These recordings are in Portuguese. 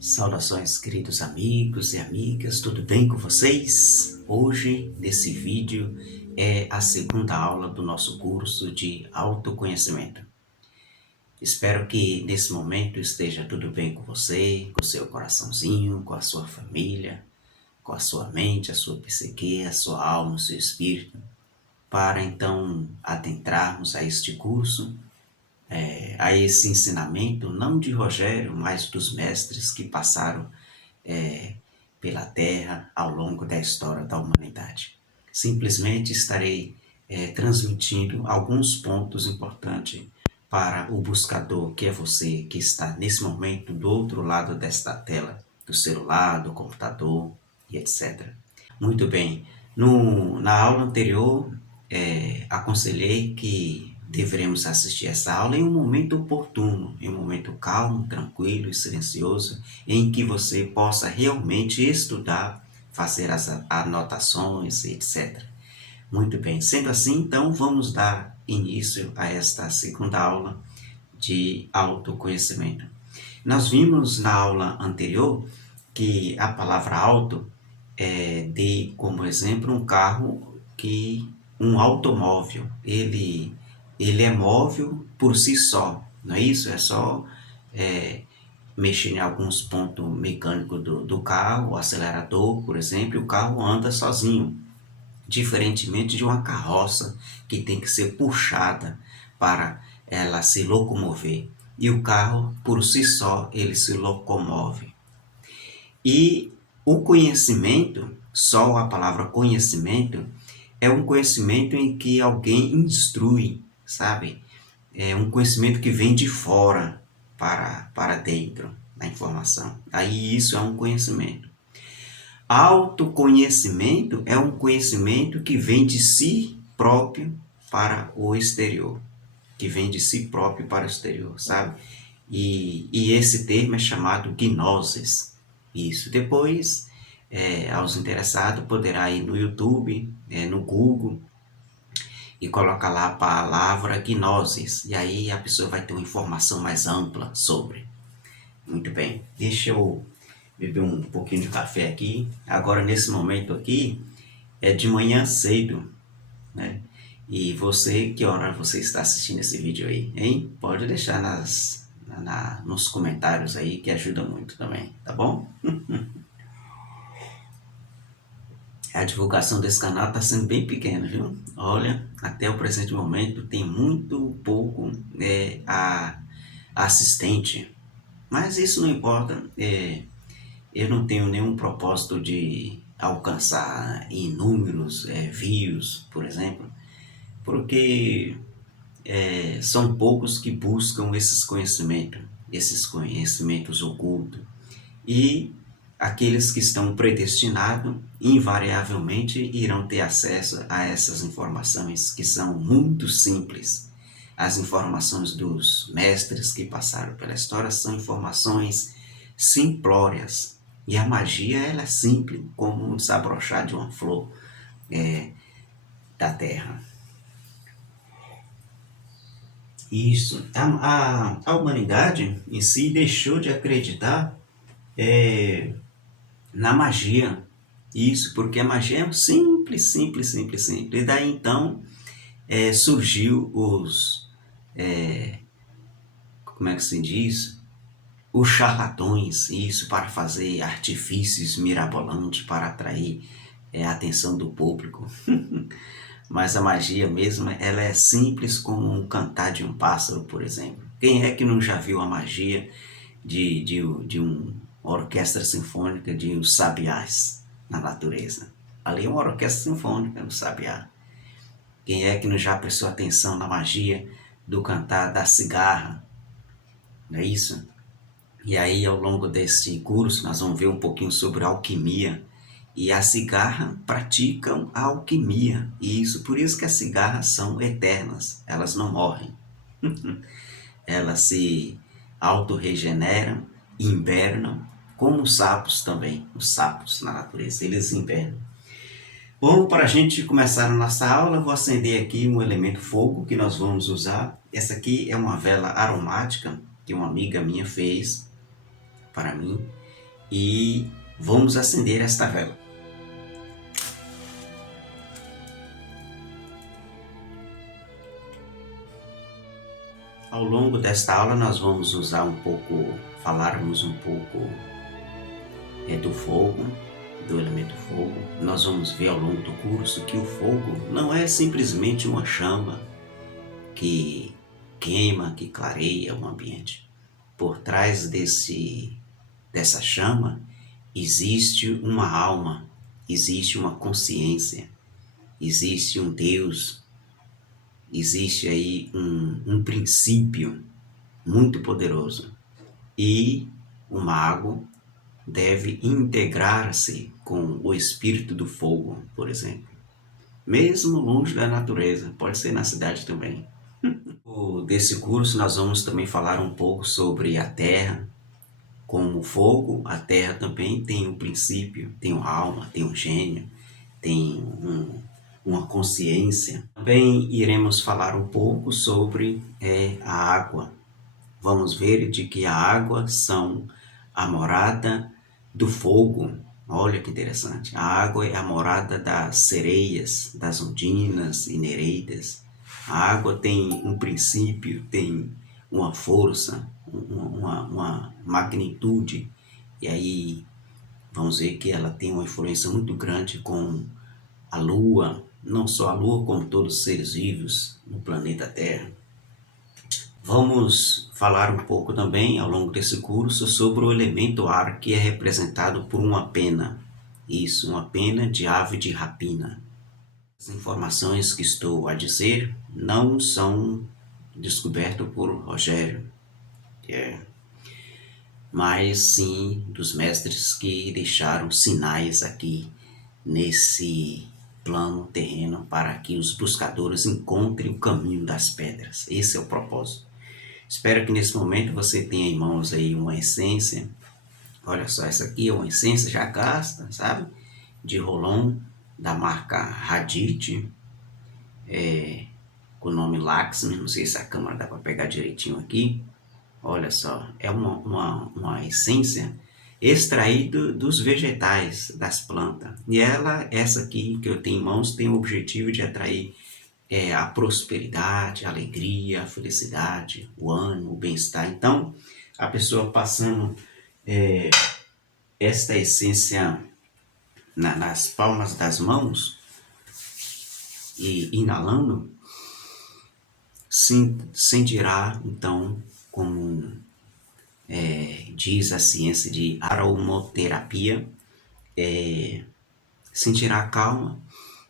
Saudações, queridos amigos e amigas, tudo bem com vocês? Hoje, nesse vídeo, é a segunda aula do nosso curso de autoconhecimento. Espero que nesse momento esteja tudo bem com você, com o seu coraçãozinho, com a sua família, com a sua mente, a sua psique, a sua alma, o seu espírito, para então adentrarmos a este curso, a esse ensinamento, não de Rogério, mas dos mestres que passaram pela Terra ao longo da história da humanidade. Simplesmente estarei transmitindo alguns pontos importantes para o buscador, que é você que está nesse momento do outro lado desta tela, do celular, do computador e etc. Muito bem, na aula anterior aconselhei que deveremos assistir essa aula em um momento oportuno, em um momento calmo, tranquilo e silencioso, em que você possa realmente estudar, fazer as anotações, etc. Muito bem, sendo assim, então vamos dar início a esta segunda aula de autoconhecimento. Nós vimos na aula anterior que a palavra auto dei como exemplo um carro um automóvel, ele é móvel por si só, não é isso? É só mexer em alguns pontos mecânicos do carro, o acelerador, por exemplo, e o carro anda sozinho, diferentemente de uma carroça que tem que ser puxada para ela se locomover. E o carro, por si só, ele se locomove. E o conhecimento, só a palavra conhecimento, é um conhecimento em que alguém instrui, sabe? É um conhecimento que vem de fora para dentro da informação. Aí isso é um conhecimento. Autoconhecimento é um conhecimento que vem de si próprio para o exterior. Que vem de si próprio para o exterior, sabe? E esse termo é chamado gnosis. Isso. Depois, aos interessados, poderá ir no YouTube, no Google, e colocar lá a palavra gnosis. E aí a pessoa vai ter uma informação mais ampla sobre. Muito bem. Deixa eu beber um pouquinho de café aqui. Agora, nesse momento aqui, é de manhã cedo, né? E você, que hora você está assistindo esse vídeo aí, hein? Pode deixar nos comentários aí, que ajuda muito também, tá bom? A divulgação desse canal está sendo bem pequena, viu? Olha, até o presente momento tem muito pouco assistente, mas isso não importa. Eu não tenho nenhum propósito de alcançar inúmeros views, por exemplo, porque são poucos que buscam esses conhecimentos ocultos. E aqueles que estão predestinados, invariavelmente, irão ter acesso a essas informações que são muito simples. As informações dos mestres que passaram pela história são informações simplórias. E a magia, ela é simples, como desabrochar de uma flor da terra. Isso. A humanidade em si deixou de acreditar na magia. Isso, porque a magia é simples, simples, simples, simples. E daí então surgiu como é que se diz? Os charlatões, isso para fazer artifícios mirabolantes para atrair a atenção do público. Mas a magia mesmo, ela é simples como um cantar de um pássaro, por exemplo. Quem é que não já viu a magia de uma orquestra sinfônica, de os sabiás na natureza? Ali é uma orquestra sinfônica, no sabiá. Quem é que não já prestou atenção na magia do cantar da cigarra? Não é isso? E aí, ao longo deste curso, nós vamos ver um pouquinho sobre alquimia. E a cigarra praticam a alquimia. E isso, por isso que as cigarras são eternas. Elas não morrem. Elas se autorregeneram, invernam, como os sapos também. Os sapos na natureza, eles invernam. Bom, para a gente começar a nossa aula, vou acender aqui um elemento fogo que nós vamos usar. Essa aqui é uma vela aromática que uma amiga minha fez para mim. e vamos acender esta vela. Ao longo desta aula nós vamos falarmos um pouco do fogo, do elemento fogo. Nós vamos ver ao longo do curso que o fogo não é simplesmente uma chama que queima, que clareia o ambiente. Por trás dessa chama existe uma alma, existe uma consciência, existe um Deus, existe aí um princípio muito poderoso. E o mago deve integrar-se com o espírito do fogo, por exemplo. Mesmo longe da natureza, pode ser na cidade também. Desse curso nós vamos também falar um pouco sobre a terra. Como o fogo, a terra também tem um princípio, tem uma alma, tem um gênio, tem uma consciência. Também iremos falar um pouco sobre a água. Vamos ver de que a água são a morada do fogo. Olha que interessante. A água é a morada das sereias, das ondinas e nereidas. A água tem um princípio, tem uma força, uma magnitude. E aí vamos ver que ela tem uma influência muito grande com a Lua, não só a Lua, como todos os seres vivos no planeta Terra. Vamos falar um pouco também, ao longo desse curso, sobre o elemento ar, que é representado por uma pena. Isso, uma pena de ave de rapina. As informações que estou a dizer não são descobertas por Rogério, mas sim dos mestres que deixaram sinais aqui nesse plano terreno para que os buscadores encontrem o caminho das pedras. Esse é o propósito. Espero que nesse momento você tenha em mãos aí uma essência. Olha só, essa aqui é uma essência já gasta, sabe? De Rolon, da marca Radit, com o nome Laxmi. Não sei se a câmera dá para pegar direitinho aqui. Olha só, é uma essência extraída dos vegetais, das plantas. E essa aqui que eu tenho em mãos, tem o objetivo de atrair a prosperidade, a alegria, a felicidade, o ânimo, o bem-estar. Então, a pessoa passando esta essência nas palmas das mãos e inalando, sentirá, então, como diz a ciência de aromoterapia, sentirá calma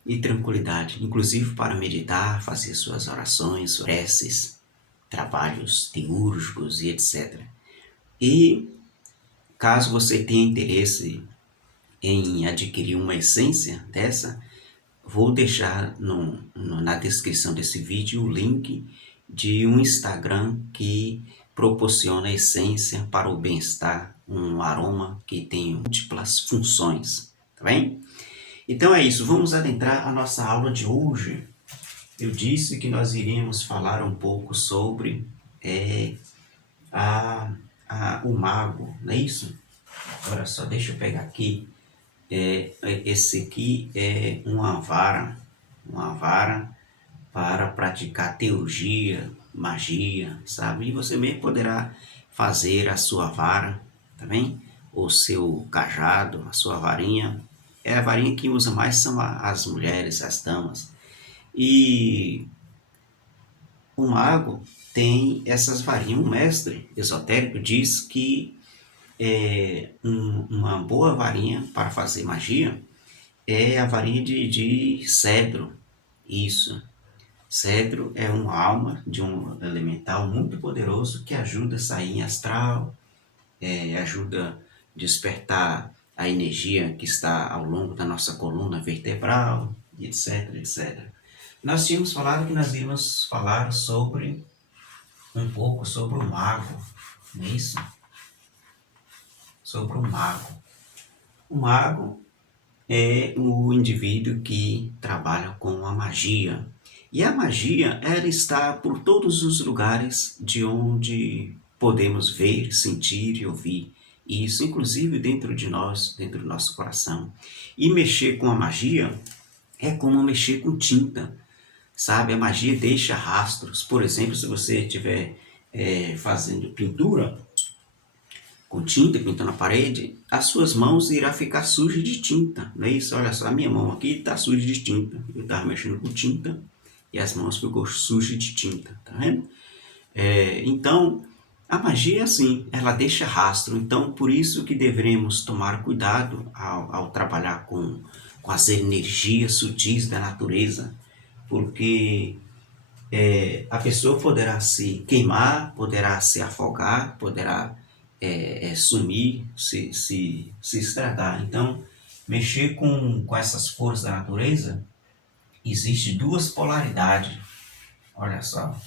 e tranquilidade, inclusive para meditar, fazer suas orações, preces, trabalhos teúrgicos e etc. E caso você tenha interesse em adquirir uma essência dessa, vou deixar na descrição desse vídeo o link de um Instagram que proporciona essência para o bem-estar, um aroma que tem múltiplas funções, tá bem? Então é isso, vamos adentrar a nossa aula de hoje. Eu disse que nós iríamos falar um pouco sobre o mago, não é isso? Olha só, deixa eu pegar aqui. Esse aqui é uma vara para praticar teurgia, magia, sabe? E você mesmo poderá fazer a sua vara, tá bem? O seu cajado, a sua varinha. A varinha que usa mais são as mulheres, as damas. E o mago tem essas varinhas. Um mestre esotérico diz que uma boa varinha para fazer magia é a varinha de cedro. Isso. Cedro é uma alma de um elemental muito poderoso que ajuda a sair em astral, ajuda a despertar a energia que está ao longo da nossa coluna vertebral, etc, etc. Nós tínhamos falado que nós íamos falar um pouco sobre o mago, não é isso? Sobre o mago. O mago é o indivíduo que trabalha com a magia. E a magia, ela está por todos os lugares de onde podemos ver, sentir e ouvir. isso, inclusive dentro de nós, dentro do nosso coração. E mexer com a magia é como mexer com tinta, sabe? A magia deixa rastros. Por exemplo, se você estiver fazendo pintura com tinta, pintando a parede, as suas mãos irão ficar sujas de tinta, não é isso? Olha só, a minha mão aqui está suja de tinta. Eu estava mexendo com tinta e as mãos ficou sujas de tinta, tá vendo? Então, a magia é assim, ela deixa rastro. Então, por isso que devemos tomar cuidado ao trabalhar com as energias sutis da natureza, porque a pessoa poderá se queimar, poderá se afogar, poderá sumir, se estragar. Então, mexer com essas forças da natureza, existe duas polaridades, olha só,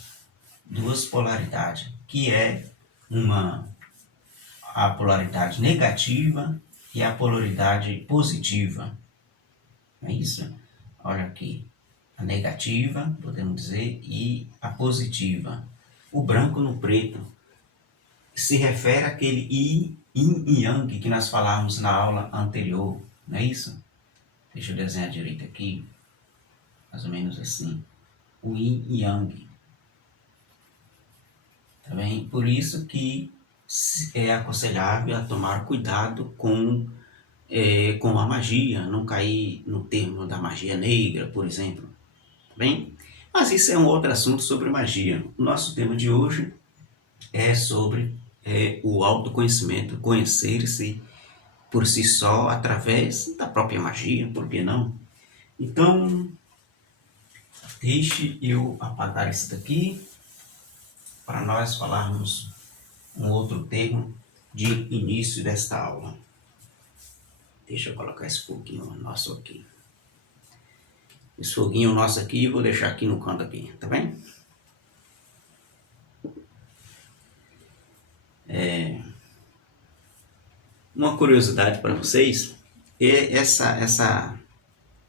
duas polaridades, que é a polaridade negativa e a polaridade positiva. Não é isso? Olha aqui, a negativa, podemos dizer, e a positiva. O branco no preto se refere àquele yin e yang que nós falamos na aula anterior, não é isso? Deixa eu desenhar direito aqui, mais ou menos assim. O yin e yang. Tá bem? Por isso que é aconselhável a tomar cuidado com a magia, não cair no termo da magia negra, por exemplo. Tá bem? Mas isso é um outro assunto sobre magia. O nosso tema de hoje é sobre o autoconhecimento, conhecer-se por si só através da própria magia, por que não? Então, deixe eu apagar isso daqui para nós falarmos um outro termo de início desta aula. Deixa eu colocar esse foguinho nosso aqui. Esse foguinho nosso aqui eu vou deixar aqui no canto aqui, tá bem? Uma curiosidade para vocês é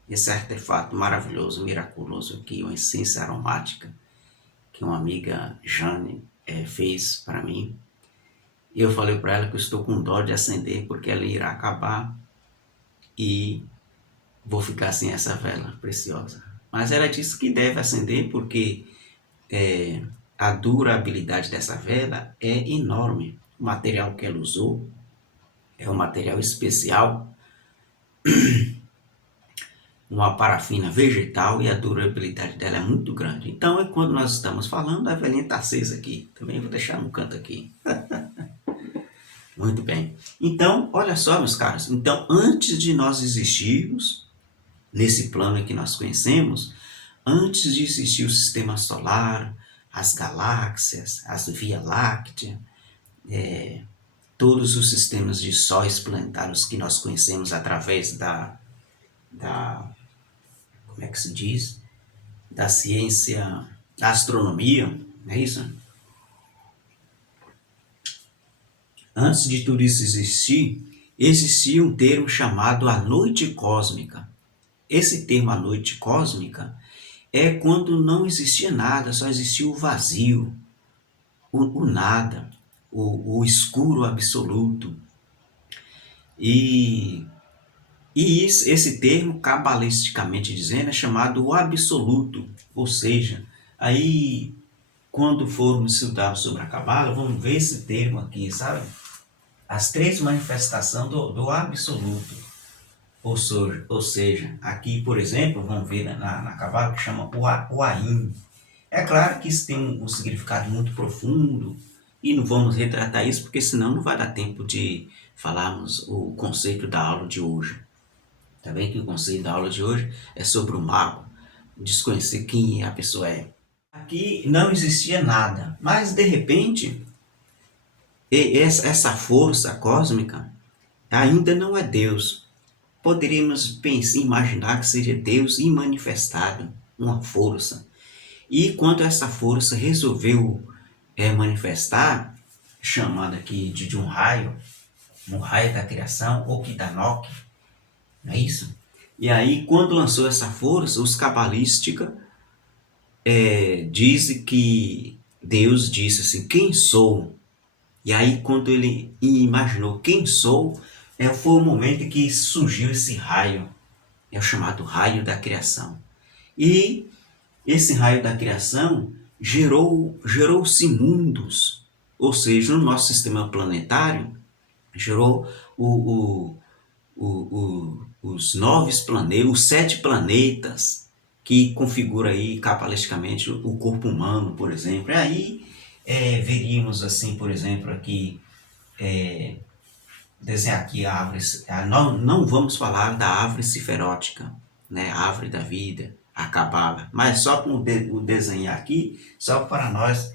esse artefato maravilhoso, miraculoso aqui, uma essência aromática que uma amiga Jane fez para mim. E eu falei para ela que eu estou com dó de acender porque ela irá acabar e vou ficar sem essa vela preciosa. Mas ela disse que deve acender porque a durabilidade dessa vela é enorme. O material que ela usou é um material especial, uma parafina vegetal, e a durabilidade dela é muito grande. Então, quando nós estamos falando, a velinha está acesa aqui. Também vou deixar no canto aqui. Muito bem. Então, olha só, meus caros. Então, antes de nós existirmos, nesse plano que nós conhecemos, antes de existir o sistema solar, as galáxias, as Via Láctea, todos os sistemas de sóis planetários que nós conhecemos através como é que se diz? Da ciência, da astronomia, não é isso? Antes de tudo isso existir, existia um termo chamado a noite cósmica. Esse termo, a noite cósmica, é quando não existia nada, só existia o vazio, o nada, o escuro absoluto. E esse termo, cabalisticamente dizendo, é chamado o absoluto. Ou seja, aí quando formos estudar sobre a cabala, vamos ver esse termo aqui, sabe? As três manifestações do absoluto. Ou seja, aqui, por exemplo, vamos ver na cabala que chama o Aim. É claro que isso tem um significado muito profundo e não vamos retratar isso porque senão não vai dar tempo de falarmos o conceito da aula de hoje. Tá bem que o conceito da aula de hoje é sobre o mago, desconhecer quem a pessoa é. Aqui não existia nada, mas de repente essa força cósmica ainda não é Deus. Poderíamos pensar, imaginar que seria Deus manifestado, uma força. E quando essa força resolveu manifestar, chamando aqui de um raio da criação, ou Kidanok, não é isso? E aí, quando lançou essa força, os cabalísticos dizem que Deus disse assim, quem sou? E aí, quando ele imaginou quem sou, foi o momento em que surgiu esse raio, é o chamado raio da criação. E esse raio da criação gerou-se mundos, ou seja, no nosso sistema planetário, gerou os 9 planetas, os 7 planetas que configura aí cabalisticamente o corpo humano, por exemplo. E aí veríamos assim, por exemplo, aqui desenhar aqui a árvore. Não vamos falar da árvore ciferótica, né? A árvore da vida, a cabala, mas só com o desenhar aqui, só para nós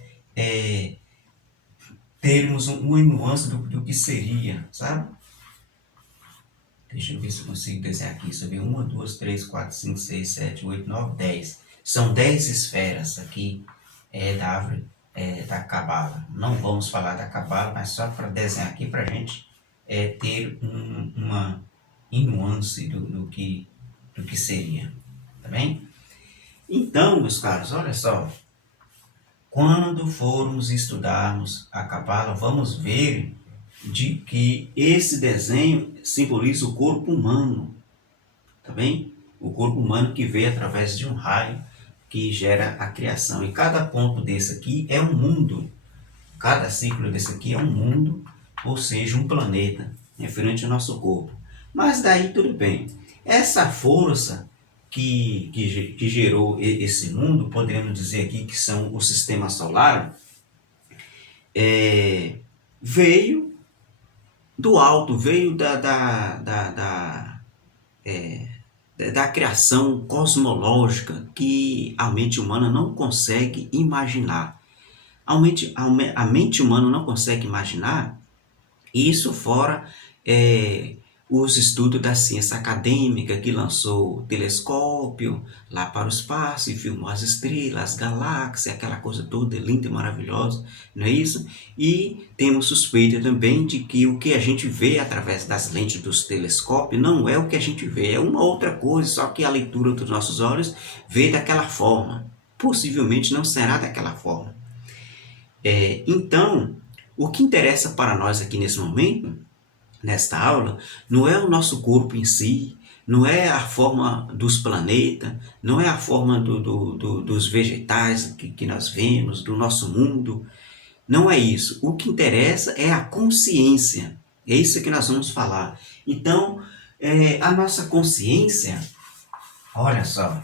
termos uma nuance do que seria, sabe? Deixa eu ver se eu consigo desenhar aqui. Isso aqui, 1, 2, 3, 4, 5, 6, 7, 8, 9, 10. São 10 esferas aqui da árvore da cabala. Não vamos falar da cabala, mas só para desenhar aqui para a gente ter uma nuance do que seria. Tá bem? Então, meus caros, olha só. Quando formos estudarmos a cabala, vamos ver de que esse desenho simboliza o corpo humano, tá bem? O corpo humano que veio através de um raio que gera a criação. E cada ponto desse aqui é um mundo. Cada ciclo desse aqui é um mundo, ou seja, um planeta, referente ao nosso corpo. Mas daí tudo bem. Essa força que gerou esse mundo, poderíamos dizer aqui que são o sistema solar, veio do alto, veio da criação cosmológica que a mente humana não consegue imaginar. A mente humana não consegue imaginar isso fora os estudos da ciência acadêmica, que lançou o telescópio lá para o espaço e filmou as estrelas, as galáxias, aquela coisa toda linda e maravilhosa, não é isso? E temos suspeita também de que o que a gente vê através das lentes dos telescópios não é o que a gente vê, é uma outra coisa, só que a leitura dos nossos olhos vê daquela forma. Possivelmente não será daquela forma. Então, o que interessa para nós aqui nesse momento, nesta aula, não é o nosso corpo em si, não é a forma dos planetas, não é a forma dos vegetais que nós vemos, do nosso mundo. Não é isso. O que interessa é a consciência. É isso que nós vamos falar. Então, a nossa consciência, olha só,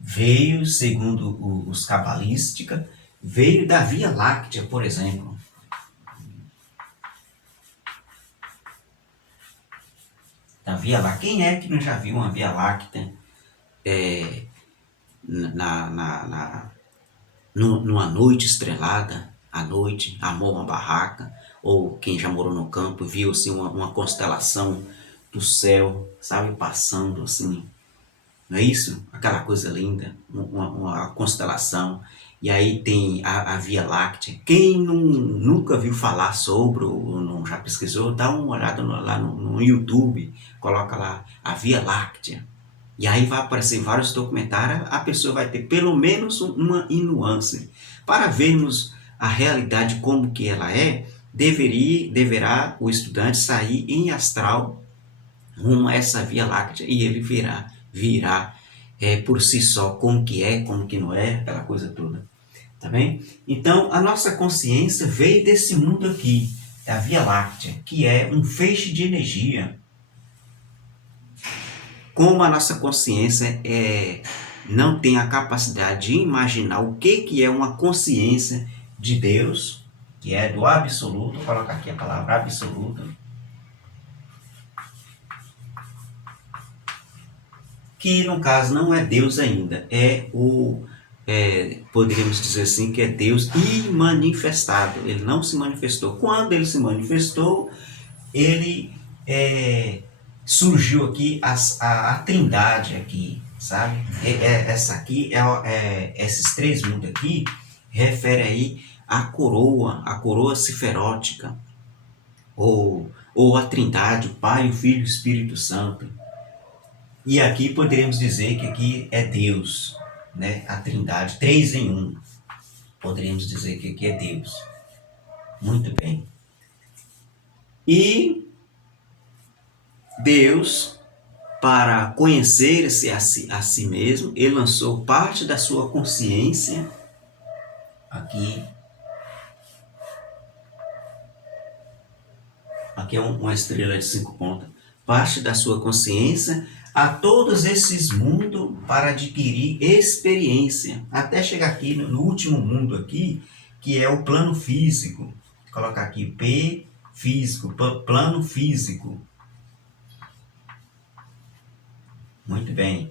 veio, segundo os cabalísticos, veio da Via Láctea, por exemplo. Da Via Láctea. Quem é que não já viu uma Via Láctea numa noite estrelada, à noite, amou uma barraca, ou quem já morou no campo viu assim, uma constelação do céu, sabe, passando assim, não é isso? Aquela coisa linda, uma constelação. E aí tem a Via Láctea. Quem nunca viu falar sobre, ou não já pesquisou, dá uma olhada lá no YouTube, coloca lá a Via Láctea. E aí vai aparecer vários documentários, a pessoa vai ter pelo menos uma nuance. Para vermos a realidade como que ela deverá o estudante sair em astral rumo a essa Via Láctea e ele virá por si só como que não é, aquela coisa toda. Tá bem? Então, a nossa consciência veio desse mundo aqui, da Via Láctea, que é um feixe de energia. Como a nossa consciência não tem a capacidade de imaginar o que é uma consciência de Deus, que é do absoluto, vou colocar aqui a palavra absoluto, que no caso não é Deus ainda, poderíamos dizer assim, que é Deus imanifestado. Ele não se manifestou. Quando ele se manifestou, ele surgiu aqui a trindade aqui, sabe? Essa aqui, esses 3 mundos aqui, refere aí à coroa ciferótica, ou a trindade, o Pai, o Filho e o Espírito Santo. E aqui poderíamos dizer que aqui é Deus. né, a Trindade, três em um. Poderíamos dizer que é Deus. Muito bem. E Deus, para conhecer-se a si mesmo, ele lançou parte da sua consciência aqui. Aqui é uma estrela de 5 pontas. Parte da sua consciência a todos esses mundos para adquirir experiência. Até chegar aqui no último mundo aqui, que é o plano físico. Vou colocar aqui P físico, plano físico. Muito bem.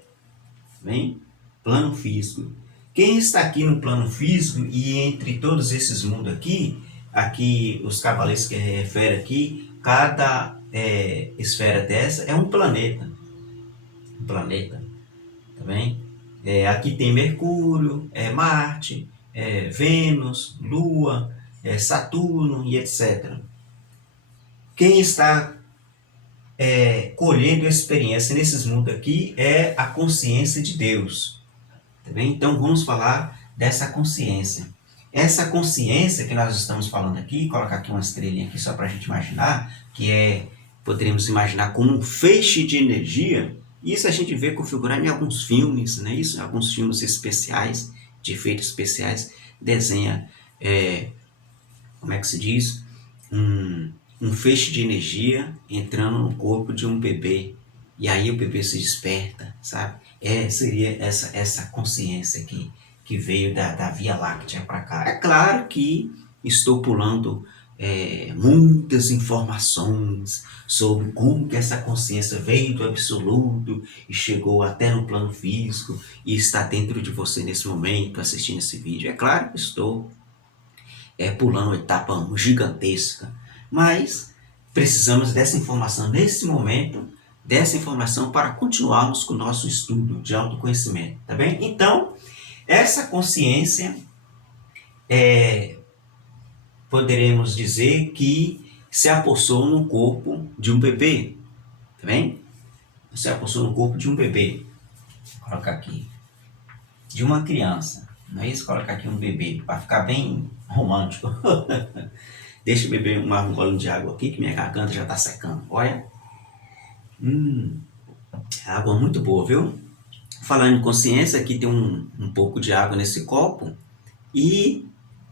Bem, plano físico. Quem está aqui no plano físico e entre todos esses mundos aqui os cavaleiros que refere aqui, cada esfera dessa é um planeta. Um planeta, tá bem? Aqui tem Mercúrio, Marte, Vênus, Lua, Saturno e etc. Quem está colhendo experiência nesses mundos aqui é a consciência de Deus. Tá bem? Então vamos falar dessa consciência. Essa consciência que nós estamos falando aqui, colocar aqui uma estrelinha aqui só para a gente imaginar, poderíamos imaginar como um feixe de energia. Isso a gente vê configurado em alguns filmes, né? Isso, em alguns filmes especiais, de efeitos especiais, desenha, como é que se diz? Um feixe de energia entrando no corpo de um bebê. E aí o bebê se desperta, sabe? Seria essa consciência que veio da Via Láctea para cá. É claro que estou pulando muitas informações sobre como que essa consciência veio do absoluto e chegou até no plano físico e está dentro de você nesse momento assistindo esse vídeo. É claro que estou pulando uma etapa gigantesca, mas precisamos dessa informação nesse momento, dessa informação para continuarmos com o nosso estudo de autoconhecimento, tá bem? Então, essa consciência poderemos dizer que se apossou no corpo de um bebê, tá bem? Se apossou no corpo de um bebê. Vou colocar aqui. De uma criança. Não é isso? Colocar aqui um bebê, para ficar bem romântico. Deixa eu beber um gole de água aqui, que minha garganta já está secando. Olha. Água muito boa, viu? Falando em consciência, aqui tem um pouco de água nesse copo. E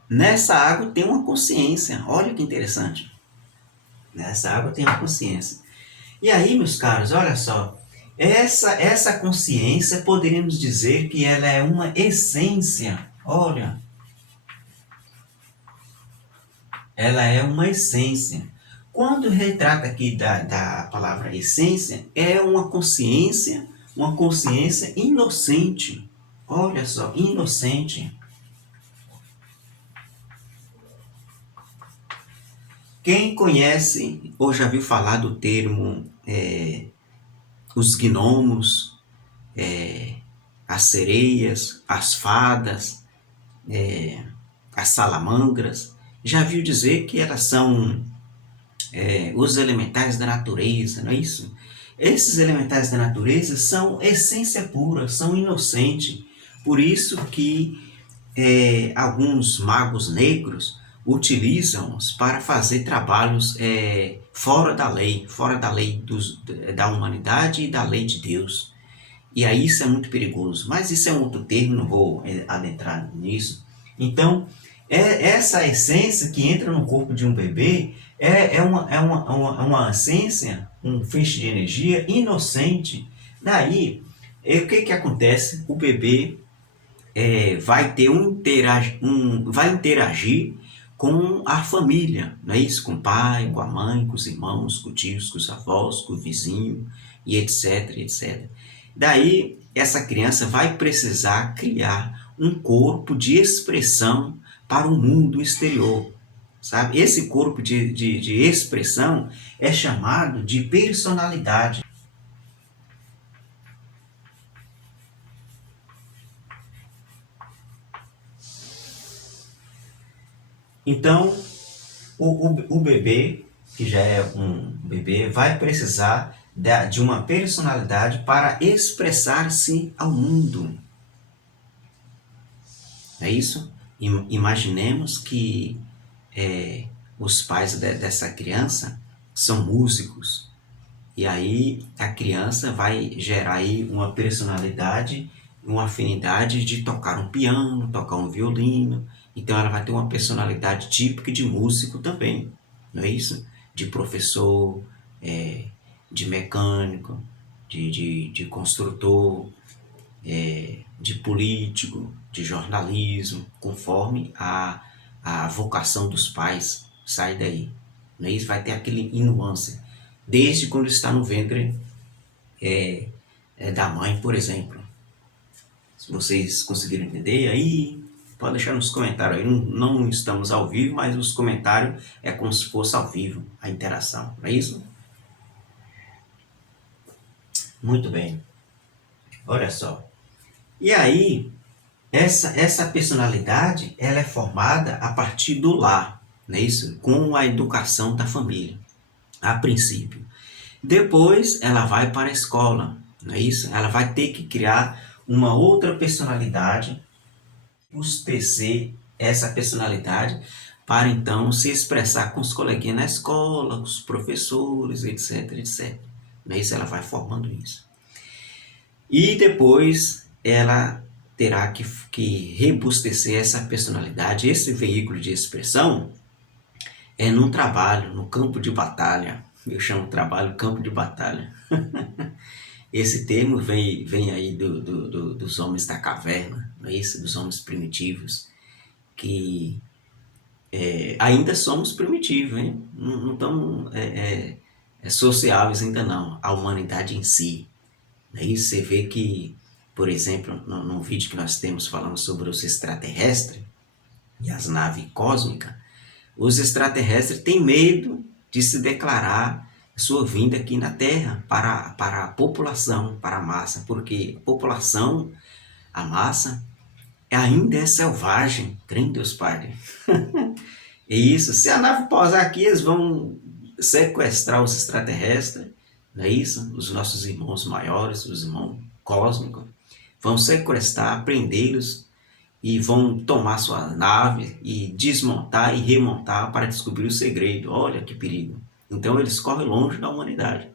nessa água tem uma consciência. Olha que interessante. Nessa água tem uma consciência. E aí, meus caros, olha só. Essa consciência, poderíamos dizer que ela é uma essência. Olha. Ela é uma essência. Quando retrata aqui da palavra essência, é uma consciência inocente. Olha só, inocente. Quem conhece ou já viu falar do termo os gnomos, as sereias, as fadas, as salamandras, já viu dizer que elas são os elementais da natureza, não é isso? Esses elementais da natureza são essência pura, são inocentes. Por isso que alguns magos negros utilizam-os para fazer trabalhos fora da lei da humanidade e da lei de Deus. E aí isso é muito perigoso, mas isso é um outro termo, não vou adentrar nisso. Então, essa essência que entra no corpo de um bebê é uma essência, um feixe de energia inocente. Daí, o que acontece? O bebê vai interagir com a família, não é isso? Com o pai, com a mãe, com os irmãos, com os tios, com os avós, com o vizinho, e etc, etc. Daí, essa criança vai precisar criar um corpo de expressão para o mundo exterior, sabe? Esse corpo de expressão é chamado de personalidade. Então, o bebê, que já é um bebê, vai precisar de uma personalidade para expressar-se ao mundo. não é isso? Imaginemos que os pais dessa criança são músicos, e aí a criança vai gerar aí uma personalidade, uma afinidade de tocar um piano, tocar um violino. Então ela vai ter uma personalidade típica de músico também, não é isso? De professor, é, de mecânico, de construtor, de político, de jornalismo, conforme a vocação dos pais sai daí. Não é isso? Vai ter aquele nuance. Desde quando está no ventre da mãe, por exemplo. Se vocês conseguiram entender, aí pode deixar nos comentários. Aí não estamos ao vivo, mas os comentários é como se fosse ao vivo a interação. Não é isso? Muito bem. Olha só. E aí, essa personalidade ela é formada a partir do lar, não é isso? Com a educação da família, a princípio. Depois ela vai para a escola, não é isso? Ela vai ter que criar uma outra personalidade, tecer essa personalidade para então se expressar com os coleguinhas na escola, com os professores, etc, etc. Não é isso? Ela vai formando isso. E depois ela terá que rebustecer essa personalidade, esse veículo de expressão, num trabalho, no campo de batalha. Eu chamo de trabalho campo de batalha. Esse termo vem aí dos homens da caverna, não é isso? Dos homens primitivos, que ainda somos primitivos, hein? Não estamos sociáveis ainda não, a humanidade em si. Aí você vê que, por exemplo, no vídeo que nós temos falando sobre os extraterrestres e as naves cósmicas, os extraterrestres têm medo de se declarar sua vinda aqui na Terra para a população, para a massa, porque a população, a massa, ainda é selvagem, crê em Deus Pai. E isso, se a nave pousar aqui, eles vão sequestrar os extraterrestres, não é isso? Os nossos irmãos maiores, os irmãos cósmicos, vão sequestrar, prendê-los e vão tomar sua nave e desmontar e remontar para descobrir o segredo. Olha que perigo. Então eles correm longe da humanidade.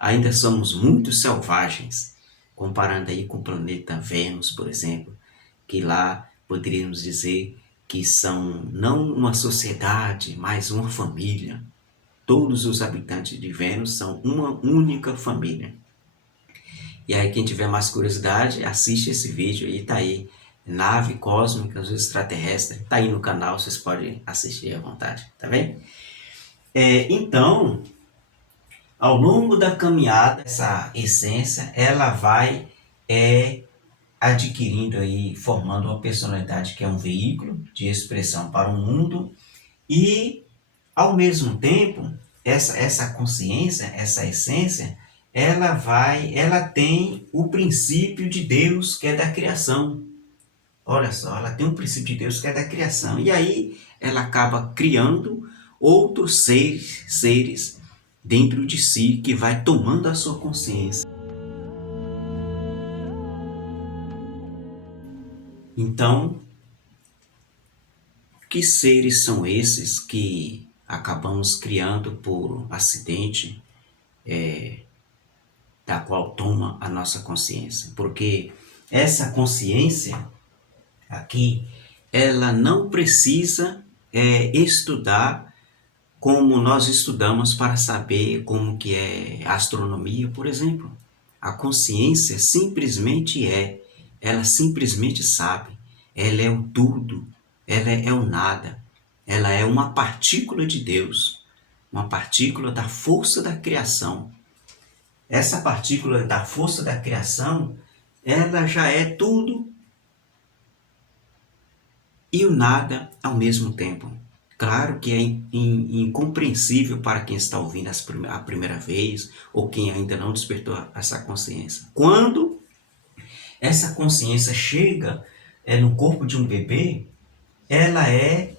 Ainda somos muito selvagens, comparando aí com o planeta Vênus, por exemplo, que lá poderíamos dizer que são não uma sociedade, mas uma família. Todos os habitantes de Vênus são uma única família. E aí quem tiver mais curiosidade, assiste esse vídeo aí, tá aí. Nave cósmica, os extraterrestres, tá aí no canal, vocês podem assistir à vontade, tá bem? Então, ao longo da caminhada, essa essência, ela vai adquirindo aí, formando uma personalidade que é um veículo de expressão para o mundo e, ao mesmo tempo, essa consciência, essa essência, ela tem o princípio de Deus que é da criação. Olha só, ela tem um princípio de Deus que é da criação. E aí ela acaba criando outros seres dentro de si que vai tomando a sua consciência. Então, que seres são esses que acabamos criando por acidente, da qual toma a nossa consciência? Porque essa consciência aqui, ela não precisa estudar como nós estudamos para saber como que é a astronomia, por exemplo. A consciência simplesmente ela simplesmente sabe, ela é o tudo, ela é o nada, ela é uma partícula de Deus, uma partícula da força da criação. Essa partícula da força da criação, ela já é tudo e o nada ao mesmo tempo. Claro que é incompreensível para quem está ouvindo a primeira vez ou quem ainda não despertou essa consciência. Quando essa consciência chega no corpo de um bebê, ela é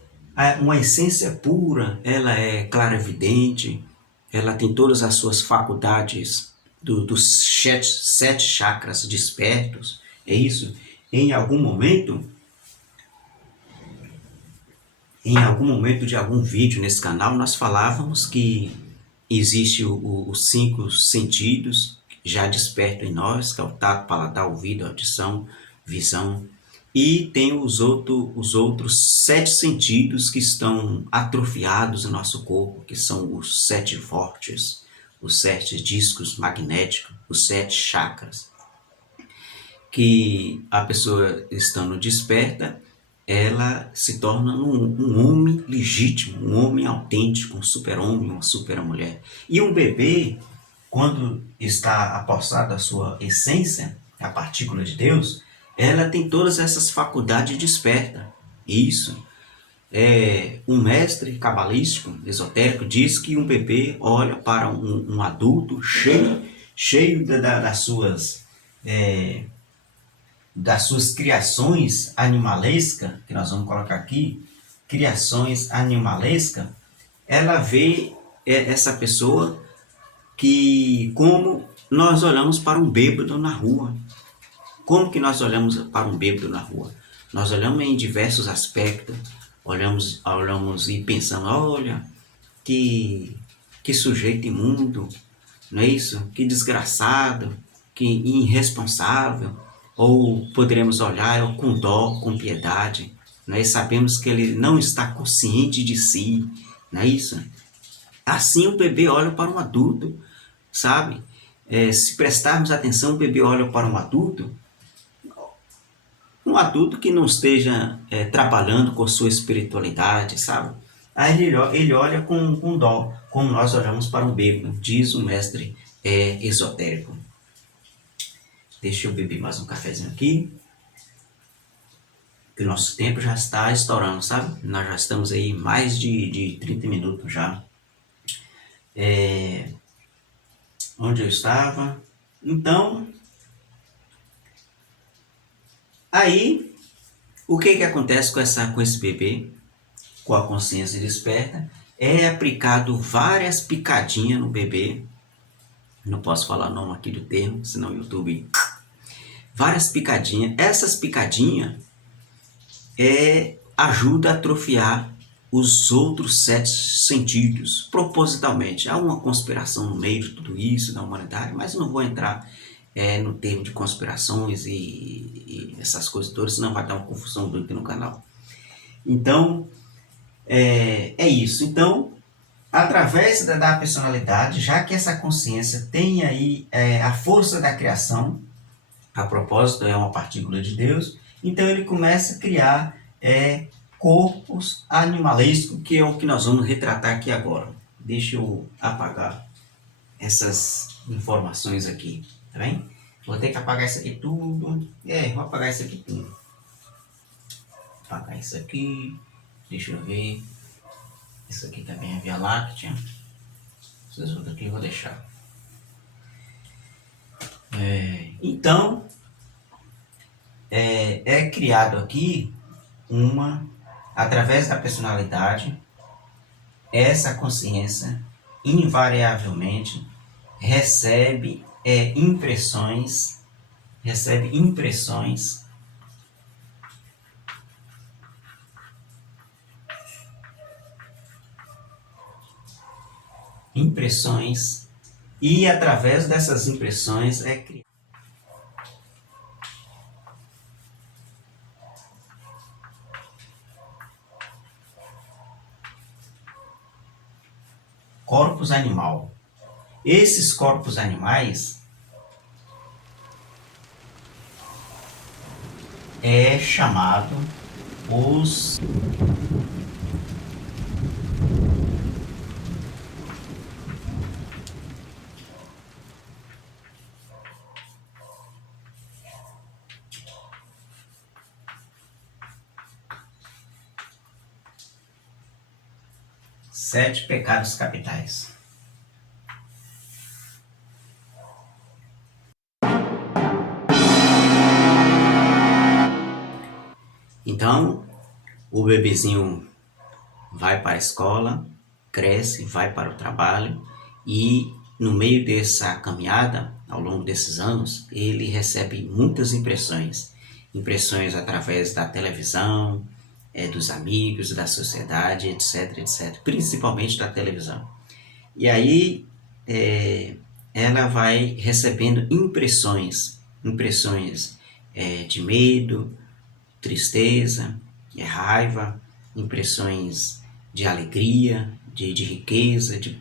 uma essência pura, ela é clarividente, ela tem todas as suas faculdades dos sete chakras despertos. É isso. Em algum momento, Em algum momento de algum vídeo nesse canal, nós falávamos que existe os 5 sentidos já despertos em nós, que é o tato, paladar, ouvido, audição, visão, e tem os outros 7 sentidos que estão atrofiados no nosso corpo, que são os 7 vórtices, os 7 discos magnéticos, os 7 chakras, que a pessoa estando desperta, ela se torna um homem legítimo, um homem autêntico, um super-homem, uma super-mulher. E um bebê, quando está apossado da sua essência, a partícula de Deus, ela tem todas essas faculdades despertas. Isso. Um mestre cabalístico, esotérico, diz que um bebê olha para um adulto cheio das suas criações animalescas, que nós vamos colocar aqui, criações animalescas, ela vê essa pessoa que, como nós olhamos para um bêbado na rua. Como que nós olhamos para um bêbado na rua? Nós olhamos em diversos aspectos, olhamos e pensamos, olha, que sujeito imundo, não é isso? Que desgraçado, que irresponsável. Ou poderemos olhar com dó, com piedade, não é? Sabemos que ele não está consciente de si, não é isso? Assim o bebê olha para um adulto, sabe? Se prestarmos atenção, o bebê olha para um adulto que não esteja trabalhando com sua espiritualidade, sabe? Aí ele olha com dó, como nós olhamos para um bêbado, diz o mestre esotérico. Deixa eu beber mais um cafezinho aqui, que o nosso tempo já está estourando, sabe? Nós já estamos aí mais de 30 minutos já. Onde eu estava? Então, aí, o que acontece com esse bebê, com a consciência desperta? É aplicado várias picadinhas no bebê. Não posso falar o nome aqui do termo, senão o YouTube... Várias picadinhas. Essas picadinhas ajudam a atrofiar os outros 7 sentidos, propositalmente. Há uma conspiração no meio de tudo isso, da humanidade, mas eu não vou entrar no termo de conspirações e essas coisas todas, senão vai dar uma confusão aqui no canal. Então, é isso. Então, através da personalidade, já que essa consciência tem aí a força da criação, a propósito, é uma partícula de Deus, então ele começa a criar corpos animalescos, que é o que nós vamos retratar aqui agora. Deixa eu apagar essas informações aqui, tá bem? Vou ter que apagar isso aqui tudo. Vou apagar isso aqui tudo. Apagar isso aqui. Deixa eu ver. Isso aqui também é Via Láctea. Essas outras aqui eu vou deixar. Então, é criado aqui através da personalidade, essa consciência invariavelmente recebe impressões e através dessas impressões é criado corpos animal. Esses corpos animais é chamado os sete pecados capitais. Então, o bebezinho vai para a escola, cresce, vai para o trabalho e no meio dessa caminhada, ao longo desses anos, ele recebe muitas impressões. Impressões através da televisão, dos amigos, da sociedade, etc, etc, principalmente da televisão. E aí ela vai recebendo impressões de medo, tristeza, raiva, impressões de alegria, de riqueza, de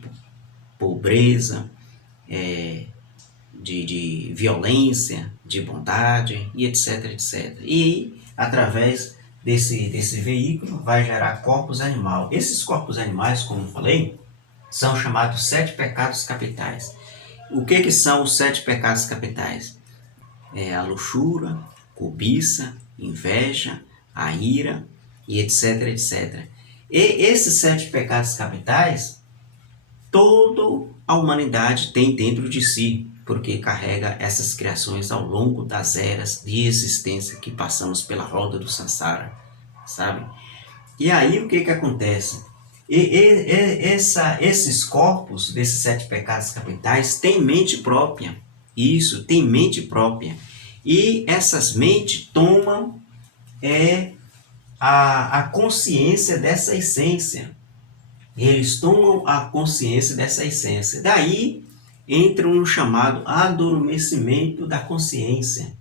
pobreza, de violência, de bondade, e etc, etc. E através desse veículo vai gerar corpos animais. Esses corpos animais, como eu falei, são chamados 7 pecados capitais. O que são os 7 pecados capitais? A luxúria, cobiça, inveja, a ira, e etc, etc. E esses 7 pecados capitais, toda a humanidade tem dentro de si, porque carrega essas criações ao longo das eras de existência que passamos pela roda do Sansara, sabe? E aí o que acontece? Esses corpos desses 7 pecados capitais têm mente própria. Isso, tem mente própria. E essas mentes tomam a consciência dessa essência. Eles tomam a consciência dessa essência. Daí entra um chamado adormecimento da consciência.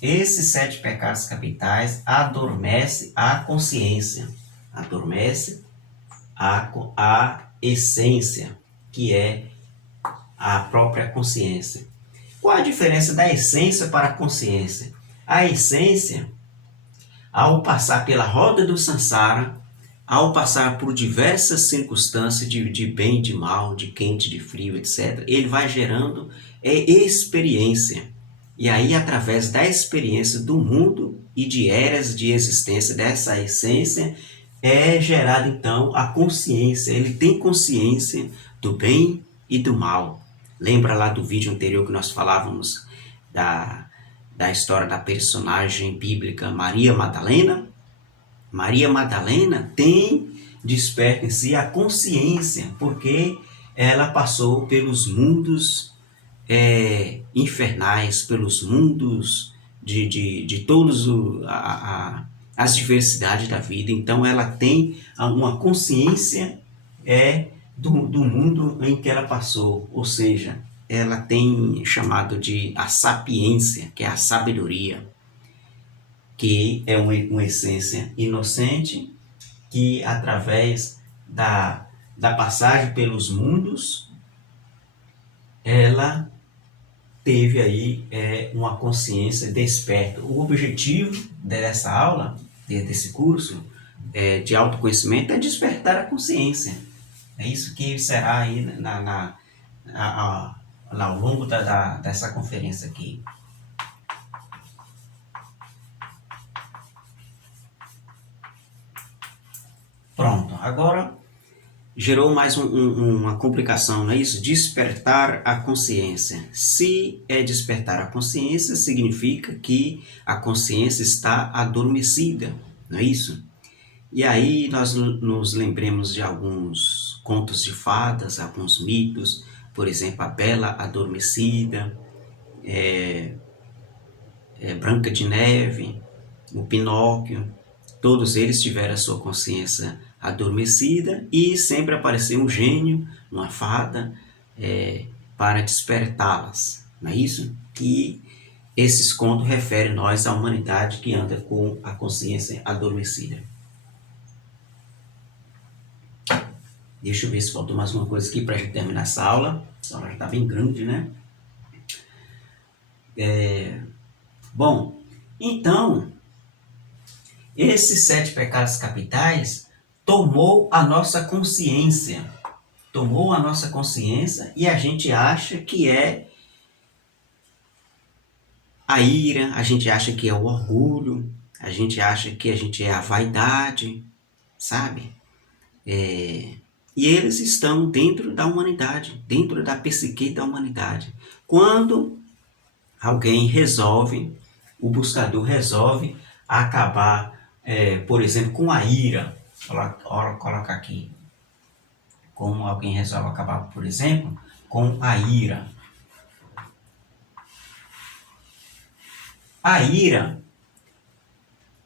Esses 7 pecados capitais adormece a consciência, adormece a essência, que é a própria consciência. Qual a diferença da essência para a consciência? A essência, ao passar pela roda do Sansara, ao passar por diversas circunstâncias de bem, de mal, de quente, de frio, etc., ele vai gerando experiência. E aí, através da experiência do mundo e de eras de existência dessa essência, é gerada então a consciência. Ele tem consciência do bem e do mal. Lembra lá do vídeo anterior que nós falávamos da história da personagem bíblica Maria Madalena? Maria Madalena tem desperta em si a consciência, porque ela passou pelos mundos infernais, pelos mundos de todas as diversidades da vida. Então ela tem uma consciência do mundo em que ela passou, ou seja, ela tem chamado de a sapiência, que é a sabedoria, que é uma essência inocente, que através da passagem pelos mundos, ela teve aí uma consciência desperta. O objetivo dessa aula, desse curso de autoconhecimento, é despertar a consciência. É isso que será aí ao longo dessa conferência aqui. Pronto, agora gerou mais uma complicação, não é isso? Despertar a consciência. Se é despertar a consciência, significa que a consciência está adormecida, não é isso? E aí nós nos lembremos de alguns contos de fadas, alguns mitos, por exemplo, a Bela Adormecida, Branca de Neve, o Pinóquio. Todos eles tiveram a sua consciência adormecida e sempre apareceu um gênio, uma fada, para despertá-las. Não é isso? E esses contos referem nós à humanidade que anda com a consciência adormecida. Deixa eu ver se faltou mais uma coisa aqui para a gente terminar essa aula. Essa aula já está bem grande, né? Bom, então, esses 7 pecados capitais tomou a nossa consciência. Tomou a nossa consciência e a gente acha que é a ira, a gente acha que é o orgulho, a gente acha que a gente é a vaidade, sabe? E eles estão dentro da humanidade, dentro da psique da humanidade. Quando alguém resolve, o buscador resolve acabar, por exemplo, com a ira. Vou colocar aqui. como alguém resolve acabar, por exemplo, com a ira. A ira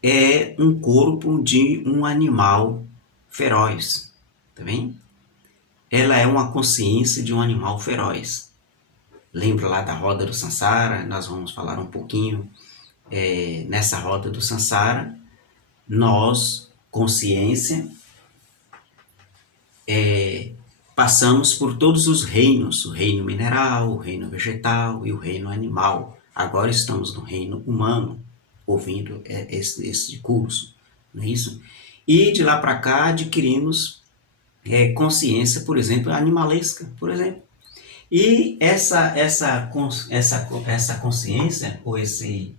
é um corpo de um animal feroz, tá bem? Ela é uma consciência de um animal feroz. Lembra lá da roda do Sansara? Nós vamos falar um pouquinho nessa roda do Sansara. Nós, consciência, passamos por todos os reinos, o reino mineral, o reino vegetal e o reino animal. Agora estamos no reino humano, ouvindo esse curso, não é isso? E de lá para cá adquirimos consciência, por exemplo, animalesca, por exemplo. E essa consciência, ou esse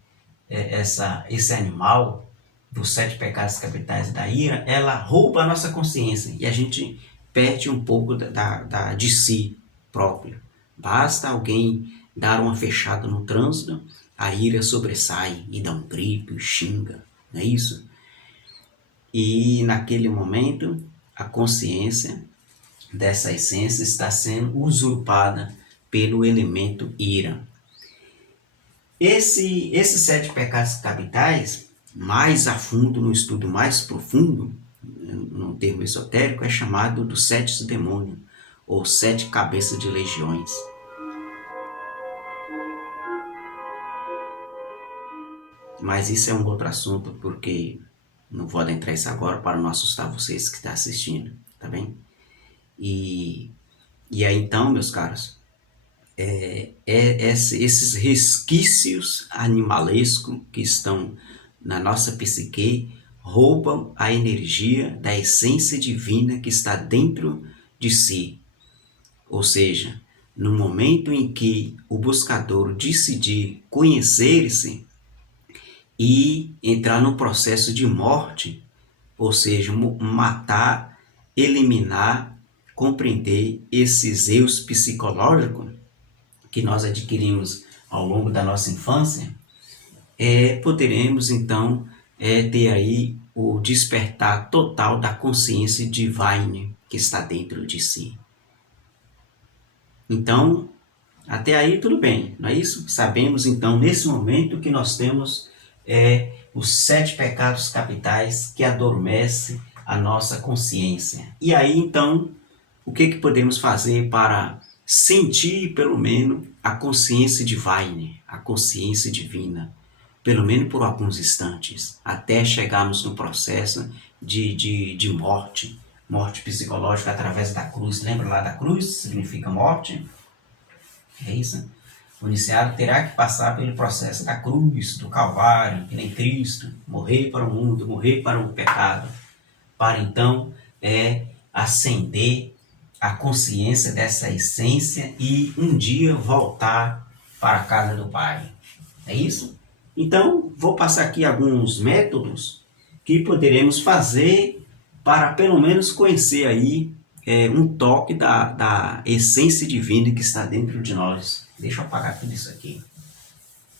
animal dos 7 pecados capitais da ira, ela rouba a nossa consciência e a gente perde um pouco de si próprio. Basta alguém dar uma fechada no trânsito, a ira sobressai e dá um grito, xinga, não é isso? E naquele momento, a consciência dessa essência está sendo usurpada pelo elemento ira. Esses 7 pecados capitais, mais a fundo, no estudo mais profundo, no termo esotérico, é chamado dos 7 demônios, ou 7 cabeças de legiões. Mas isso é um outro assunto, porque não vou adentrar isso agora para não assustar vocês que estão assistindo, tá bem? E aí então, meus caros, esses resquícios animalescos que estão na nossa psique roubam a energia da essência divina que está dentro de si. Ou seja, no momento em que o buscador decidir conhecer-se e entrar no processo de morte, ou seja, matar, eliminar, compreender esses eus psicológicos que nós adquirimos ao longo da nossa infância, poderemos então ter aí o despertar total da consciência divine que está dentro de si. Então, até aí tudo bem, não é isso? Sabemos então nesse momento que nós temos os 7 pecados capitais que adormecem a nossa consciência. E aí então, o que podemos fazer para sentir pelo menos a consciência divine, a consciência divina, pelo menos por alguns instantes, até chegarmos no processo de morte, morte psicológica através da cruz. Lembra lá da cruz? Significa morte. É isso? O iniciado terá que passar pelo processo da cruz, do Calvário, que nem Cristo, morrer para o mundo, morrer para o pecado, para então ascender a consciência dessa essência e um dia voltar para a casa do Pai. É isso? Então, vou passar aqui alguns métodos que poderemos fazer para pelo menos conhecer aí um toque da essência divina que está dentro de nós. Deixa eu apagar tudo isso aqui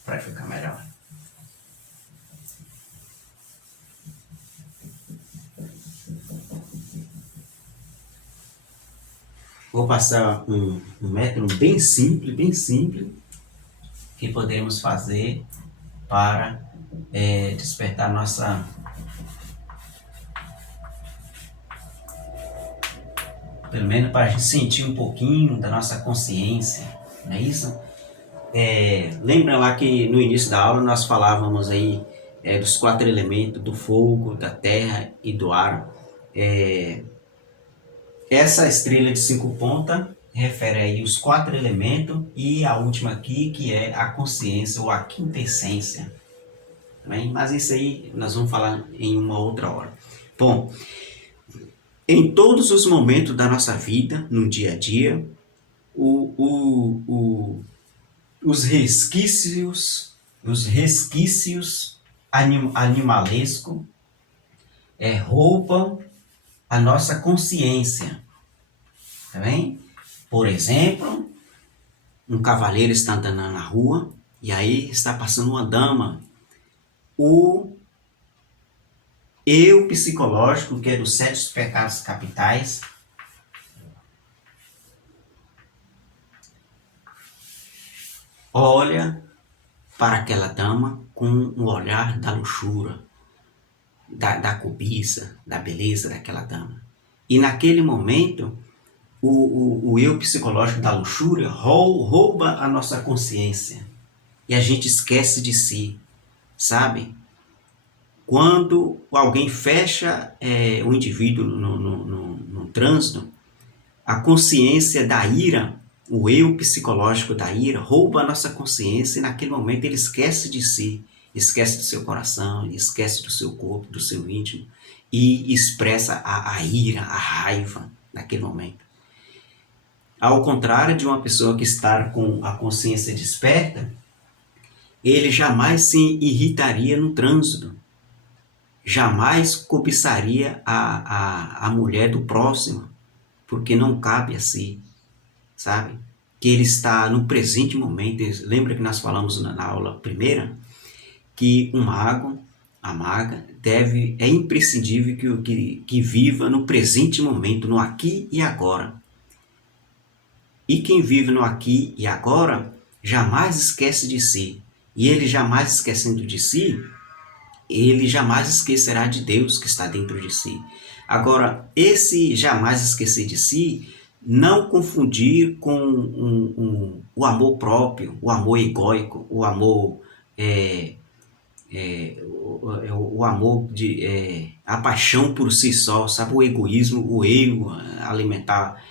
para ficar melhor. Vou passar um método bem simples, que podemos fazer para despertar nossa pelo menos para a gente sentir um pouquinho da nossa consciência, não é isso? Lembra lá que no início da aula nós falávamos aí dos 4 elementos, do fogo, da terra e do ar. Essa estrela de 5 pontas refere aí os 4 elementos e a última aqui que é a consciência ou a quintessência. Também, mas isso aí nós vamos falar em uma outra hora. Bom, em todos os momentos da nossa vida, no dia a dia, os resquícios animalescos roubam a nossa consciência. Tá bem? Por exemplo, um cavaleiro está andando na rua e aí está passando uma dama. O eu psicológico, que é dos 7 pecados capitais, olha para aquela dama com um olhar da luxúria, da cobiça, da beleza daquela dama. E naquele momento, o eu psicológico da luxúria rouba a nossa consciência e a gente esquece de si, sabe? Quando alguém fecha o indivíduo no trânsito, a consciência da ira, o eu psicológico da ira, rouba a nossa consciência e naquele momento ele esquece de si, esquece do seu coração, esquece do seu corpo, do seu íntimo e expressa a ira, a raiva naquele momento. Ao contrário de uma pessoa que está com a consciência desperta, ele jamais se irritaria no trânsito, jamais cobiçaria a mulher do próximo, porque não cabe a si, sabe? Que ele está no presente momento. Lembra que nós falamos na aula primeira que um mago, a maga, é imprescindível que viva no presente momento, no aqui e agora. E quem vive no aqui e agora jamais esquece de si. E ele jamais esquecendo de si, ele jamais esquecerá de Deus que está dentro de si. Agora, esse jamais esquecer de si, não confundir com o amor próprio, o amor egóico, o amor o amor a paixão por si só, sabe? O egoísmo, o ego, alimentar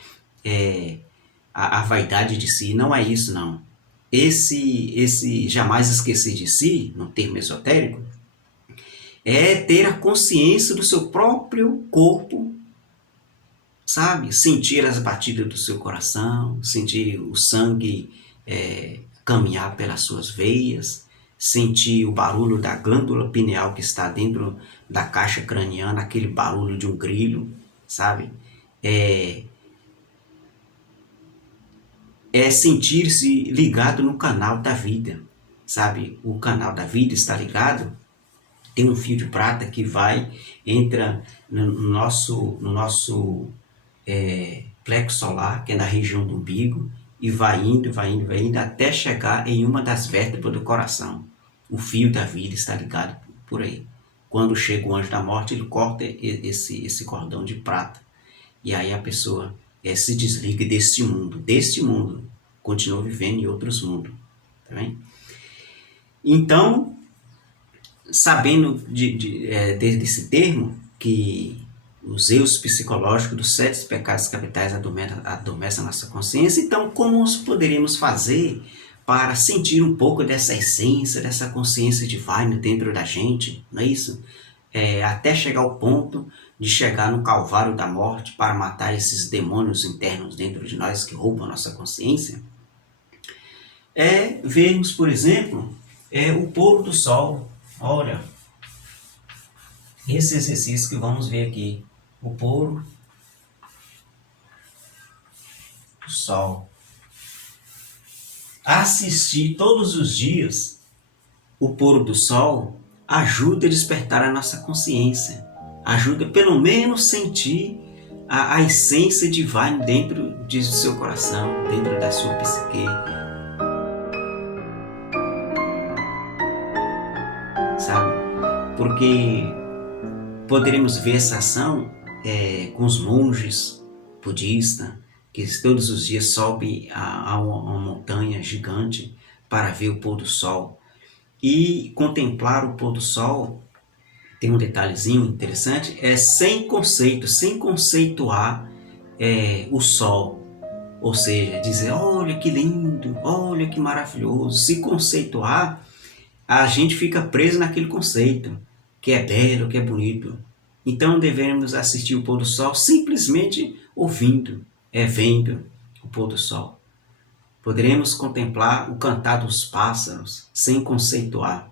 a vaidade de si. Não é isso, não. Esse jamais esquecer de si, no termo esotérico, é ter a consciência do seu próprio corpo, sabe? Sentir as batidas do seu coração, sentir o sangue caminhar pelas suas veias, sentir o barulho da glândula pineal que está dentro da caixa craniana, aquele barulho de um grilo, sabe? É sentir-se ligado no canal da vida, sabe? O canal da vida está ligado, tem um fio de prata que entra no nosso plexo solar, que é na região do umbigo, e vai indo, até chegar em uma das vértebras do coração. O fio da vida está ligado por aí. Quando chega o anjo da morte, ele corta esse cordão de prata. E aí a pessoa se desliga deste mundo, continua vivendo em outros mundos. Tá bem? Então, sabendo desse termo, que os eus psicológicos dos 7 pecados capitais adormecem a nossa consciência, então como poderíamos fazer para sentir um pouco dessa essência, dessa consciência divina dentro da gente, não é isso? Até chegar ao ponto de chegar no calvário da morte para matar esses demônios internos dentro de nós que roubam a nossa consciência, vermos, por exemplo, o pôr do sol. Olha, esse exercício que vamos ver aqui, o pôr do sol. Assistir todos os dias o pôr do sol ajuda a despertar a nossa consciência, ajuda pelo menos sentir a essência divina dentro do seu coração, dentro da sua psique, sabe? Porque poderemos ver essa ação com os monges budistas, que todos os dias sobem a uma montanha gigante para ver o pôr do sol. E contemplar o pôr do sol, tem um detalhezinho interessante, sem conceito, sem conceituar o sol. Ou seja, dizer, olha que lindo, olha que maravilhoso. Se conceituar, a gente fica preso naquele conceito, que é belo, que é bonito. Então devemos assistir o pôr do sol simplesmente ouvindo, vendo o pôr do sol. Poderemos contemplar o cantar dos pássaros sem conceituar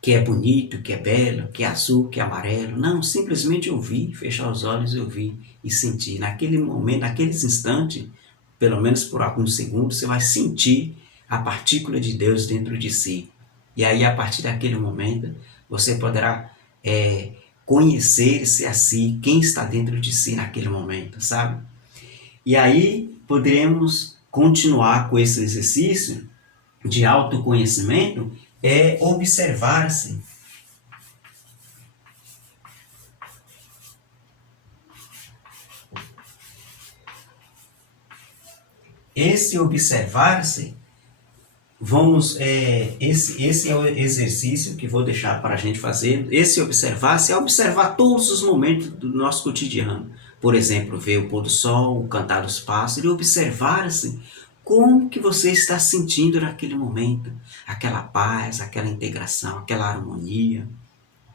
que é bonito, que é belo, que é azul, que é amarelo. Não, simplesmente ouvir, fechar os olhos e ouvir e sentir. Naquele momento, naqueles instantes, pelo menos por alguns segundos, você vai sentir a partícula de Deus dentro de si. E aí, a partir daquele momento, você poderá conhecer-se a si, quem está dentro de si naquele momento, sabe? E aí, poderemos continuar com esse exercício de autoconhecimento é observar-se. Esse observar-se, esse é o exercício que vou deixar para a gente fazer. Esse observar-se é observar todos os momentos do nosso cotidiano. Por exemplo, ver o pôr do sol, o cantar dos pássaros, e observar-se como que você está sentindo naquele momento, aquela paz, aquela integração, aquela harmonia.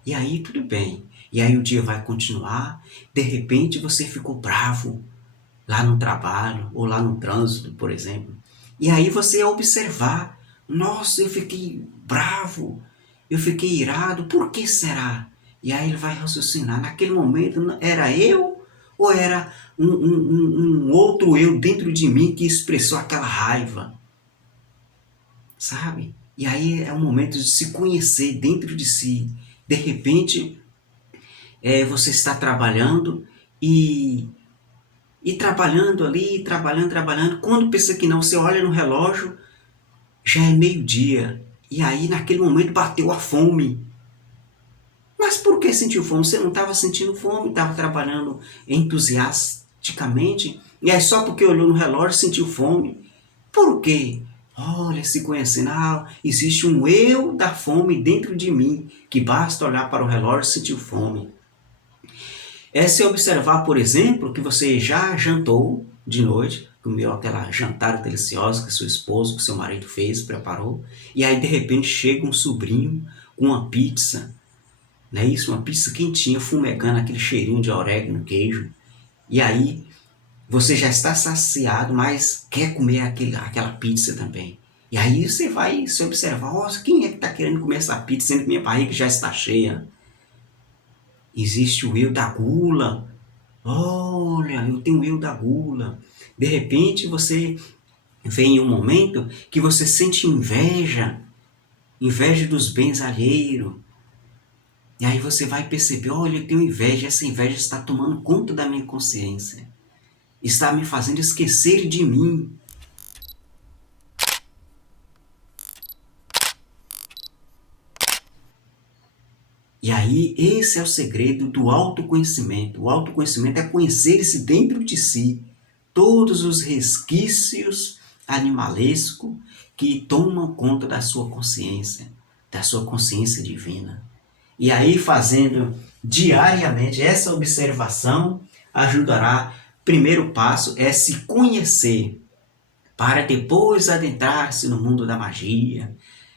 E aí tudo bem. E aí o dia vai continuar, de repente você ficou bravo lá no trabalho ou lá no trânsito, por exemplo. E aí você observar, nossa, eu fiquei bravo, eu fiquei irado, por que será? E aí ele vai raciocinar, naquele momento era eu ou era um outro eu dentro de mim que expressou aquela raiva, sabe? E aí é um momento de se conhecer dentro de si. De repente, você está trabalhando e trabalhando ali, trabalhando. Quando pensa que não, você olha no relógio, já é meio-dia. E aí, naquele momento, bateu a fome. Mas por que sentiu fome? Você não estava sentindo fome, estava trabalhando entusiasticamente. E aí, só porque olhou no relógio, sentiu fome. Por quê? Olha, se conhecendo, existe um eu da fome dentro de mim, que basta olhar para o relógio e sentir fome. É se observar, por exemplo, que você já jantou de noite, comeu aquela jantada deliciosa que seu esposo, que seu marido fez, preparou, e aí de repente chega um sobrinho com uma pizza, não é isso? Uma pizza quentinha, fumegando aquele cheirinho de orégano, queijo, e aí você já está saciado, mas quer comer aquela pizza também. E aí você vai se observar, nossa, quem é que está querendo comer essa pizza, sendo que minha barriga já está cheia? Existe o eu da gula. Olha, eu tenho o eu da gula. De repente você vem em um momento que você sente inveja, inveja dos bens alheios. E aí você vai perceber, olha, eu tenho inveja, essa inveja está tomando conta da minha consciência. Está me fazendo esquecer de mim. E aí, esse é o segredo do autoconhecimento. O autoconhecimento é conhecer-se dentro de si, todos os resquícios animalescos que tomam conta da sua consciência divina. E aí, fazendo diariamente essa observação, ajudará. Primeiro passo é se conhecer, para depois adentrar-se no mundo da magia,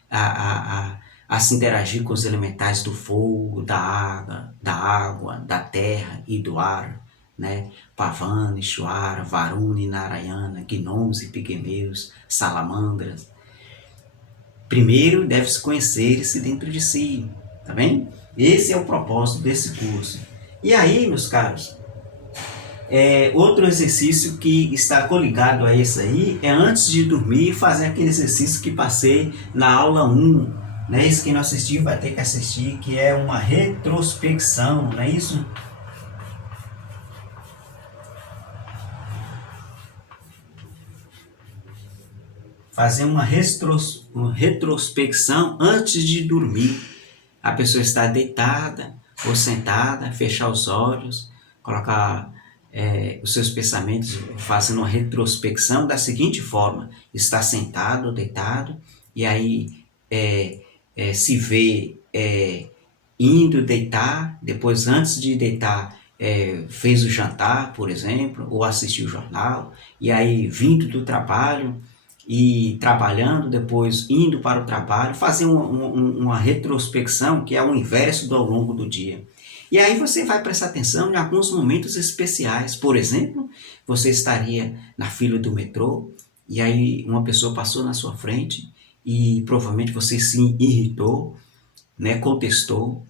a se interagir com os elementais do fogo, da água, da terra e do ar, né? Pavana, Ishwara, Varuna e Narayana, gnomos e pigmeus, salamandras. Primeiro deve-se conhecer-se dentro de si, tá bem? Esse é o propósito desse curso. E aí, meus caros, outro exercício que está coligado a esse aí é antes de dormir fazer aquele exercício que passei na aula 1, né? Isso que não assistiu vai ter que assistir, que é uma retrospecção, não é isso? Fazer uma retrospecção antes de dormir. A pessoa está deitada ou sentada, fechar os olhos, colocar os seus pensamentos, fazendo uma retrospecção da seguinte forma: está sentado ou deitado, e aí se vê indo deitar, depois antes de deitar fez o jantar, por exemplo, ou assistiu o jornal, e aí vindo do trabalho e trabalhando, depois indo para o trabalho, fazer uma retrospecção que é o inverso do ao longo do dia. E aí você vai prestar atenção em alguns momentos especiais. Por exemplo, você estaria na fila do metrô e aí uma pessoa passou na sua frente e provavelmente você se irritou, né, contestou.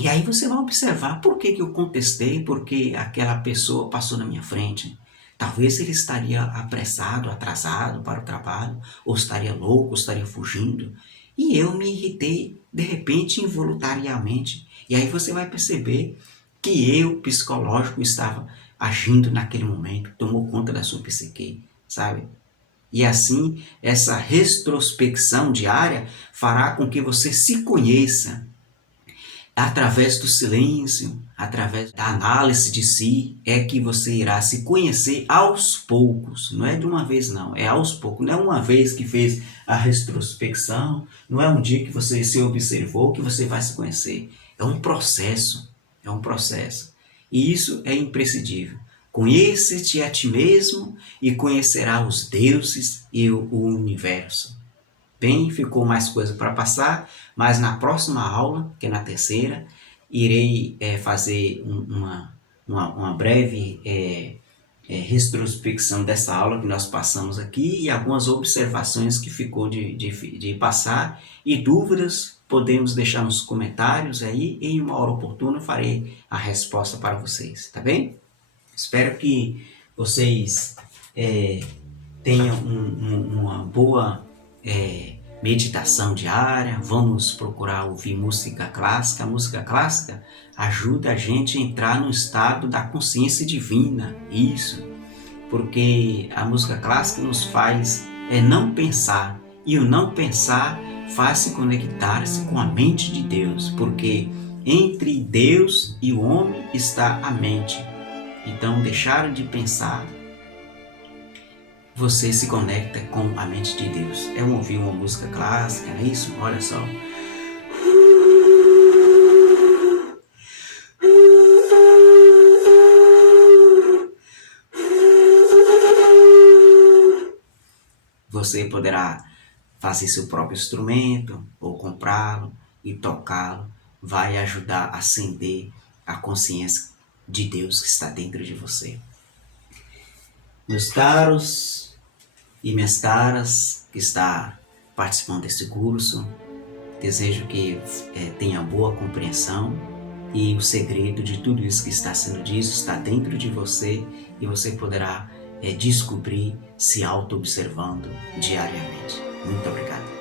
E aí você vai observar por que eu contestei, porque aquela pessoa passou na minha frente. Talvez ele estaria apressado, atrasado para o trabalho, ou estaria louco, ou estaria fugindo. E eu me irritei, de repente, involuntariamente. E aí você vai perceber que eu, psicológico, estava agindo naquele momento, tomou conta da sua psique, sabe? E assim, essa retrospecção diária fará com que você se conheça através do silêncio, através da análise de si, é que você irá se conhecer aos poucos. Não é de uma vez não, é aos poucos. Não é uma vez que fez a retrospecção, não é um dia que você se observou que você vai se conhecer. É um processo, é um processo. E isso é imprescindível. Conheça-te a ti mesmo e conhecerá os deuses e o universo. Bem, ficou mais coisa para passar, mas na próxima aula, que é na terceira, irei fazer uma breve retrospecção dessa aula que nós passamos aqui e algumas observações que ficou de passar e dúvidas podemos deixar nos comentários aí e em uma hora oportuna farei a resposta para vocês, tá bem? Espero que vocês tenham uma boa meditação diária. Vamos procurar ouvir música clássica. A música clássica ajuda a gente a entrar no estado da consciência divina. Isso, porque a música clássica nos faz não pensar, e o não pensar faz se conectar-se com a mente de Deus, porque entre Deus e o homem está a mente. Então, deixar de pensar, você se conecta com a mente de Deus. É ouvir uma música clássica, não é isso? Olha só. Você poderá fazer seu próprio instrumento ou comprá-lo e tocá-lo. Vai ajudar a acender a consciência de Deus que está dentro de você. Meus caros e minhas caras que está participando desse curso, desejo que tenha boa compreensão e o segredo de tudo isso que está sendo dito está dentro de você e você poderá descobrir se auto-observando diariamente. Muito obrigado.